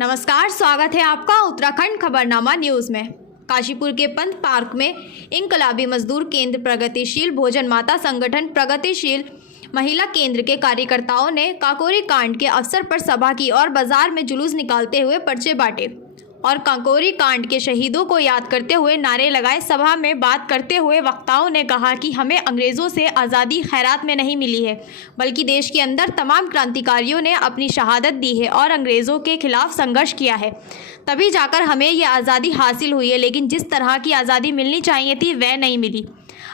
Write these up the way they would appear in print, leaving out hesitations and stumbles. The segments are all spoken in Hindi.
नमस्कार, स्वागत है आपका उत्तराखंड खबरनामा न्यूज़ में। काशीपुर के पंत पार्क में इनकलाबी मजदूर केंद्र, प्रगतिशील भोजन माता संगठन, प्रगतिशील महिला केंद्र के कार्यकर्ताओं ने काकोरी कांड के अवसर पर सभा की और बाजार में जुलूस निकालते हुए पर्चे बांटे और काकोरी कांड के शहीदों को याद करते हुए नारे लगाए। सभा में बात करते हुए वक्ताओं ने कहा कि हमें अंग्रेज़ों से आज़ादी खैरात में नहीं मिली है, बल्कि देश के अंदर तमाम क्रांतिकारियों ने अपनी शहादत दी है और अंग्रेज़ों के खिलाफ संघर्ष किया है, तभी जाकर हमें ये आज़ादी हासिल हुई है। लेकिन जिस तरह की आज़ादी मिलनी चाहिए थी वह नहीं मिली।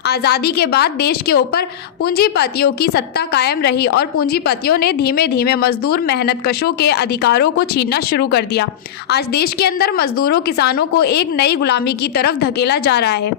आज़ादी के बाद देश के ऊपर पूंजीपतियों की सत्ता कायम रही और पूंजीपतियों ने धीमे धीमे मजदूर मेहनतकशों के अधिकारों को छीनना शुरू कर दिया। आज देश के अंदर मजदूरों, किसानों को एक नई गुलामी की तरफ धकेला जा रहा है।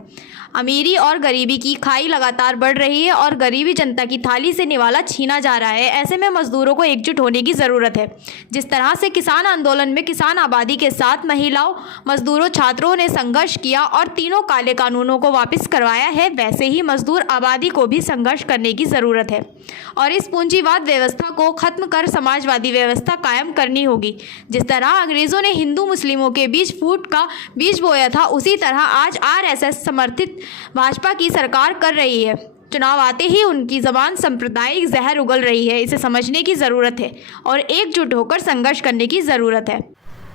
अमीरी और गरीबी की खाई लगातार बढ़ रही है और गरीबी जनता की थाली से निवाला छीना जा रहा है। ऐसे में मजदूरों को एकजुट होने की ज़रूरत है। जिस तरह से किसान आंदोलन में किसान आबादी के साथ महिलाओं, मजदूरों, छात्रों ने संघर्ष किया और तीनों काले कानूनों को वापस करवाया है, वैसे ही मजदूर आबादी को भी संघर्ष करने की ज़रूरत है और इस पूंजीवाद व्यवस्था को ख़त्म कर समाजवादी व्यवस्था कायम करनी होगी। जिस तरह अंग्रेज़ों ने हिंदू मुस्लिमों के बीच फूट का बीज बोया था, उसी तरह आज आरएसएस समर्थित भाजपा की सरकार कर रही है। चुनाव आते ही उनकी ज़बान सांप्रदायिक जहर उगल रही है। इसे समझने की ज़रूरत है और एकजुट होकर संघर्ष करने की ज़रूरत है।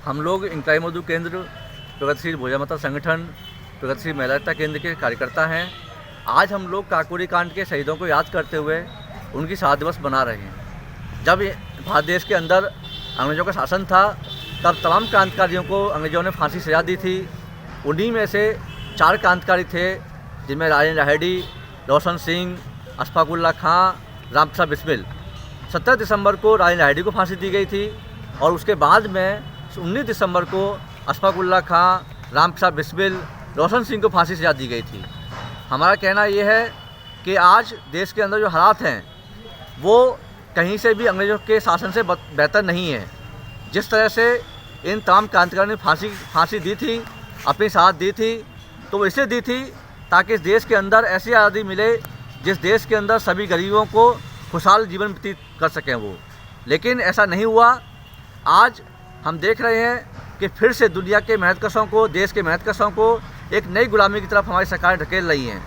हम लोग इनकलाबी मजदूर केंद्र, प्रगतिशील भोजन माता संगठन, प्रगतिशील महिला केंद्र के कार्यकर्ता हैं। आज हम लोग काकोरी कांड के शहीदों को याद करते हुए उनकी शहादत दिवस मना रहे हैं। जब भारत देश के अंदर अंग्रेज़ों का शासन था, तब तमाम क्रांतिकारियों को अंग्रेज़ों ने फांसी सजा दी थी। उन्हीं में से 4 क्रांतिकारी थे, जिनमें राजेंद्र लाहिड़ी, रोशन सिंह, अशफाक उल्लाह खां, राम प्रसाद बिस्मिल। 17 दिसंबर को राजेंद्र लाहिड़ी को फांसी दी गई थी और उसके बाद में 19 दिसंबर को अशफाक उल्लाह खां, राम प्रसाद बिस्मिल, रोशन सिंह को फांसी सजा दी गई थी। हमारा कहना ये है कि आज देश के अंदर जो हालात हैं वो कहीं से भी अंग्रेज़ों के शासन से बेहतर नहीं है। जिस तरह से इन तमाम क्रांतिकारियों ने फांसी दी थी, अपनी शहादत दी थी, तो वो इसलिए दी थी ताकि इस देश के अंदर ऐसी आज़ादी मिले जिस देश के अंदर सभी गरीबों को खुशहाल जीवन व्यतीत कर सकें वो। लेकिन ऐसा नहीं हुआ। आज हम देख रहे हैं कि फिर से दुनिया के मेहनतकशों को, देश के मेहनतकशों को एक नई गुलामी की तरफ हमारी सरकार ढकेल रही हैं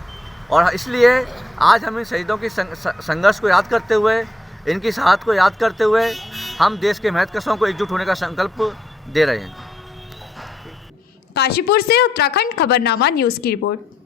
और इसलिए आज हम इन शहीदों की संघर्ष को याद करते हुए, इनकी शहादत को याद करते हुए हम देश के मेहनतकशों को एकजुट होने का संकल्प दे रहे हैं। काशीपुर से उत्तराखंड खबरनामा न्यूज़ की रिपोर्ट।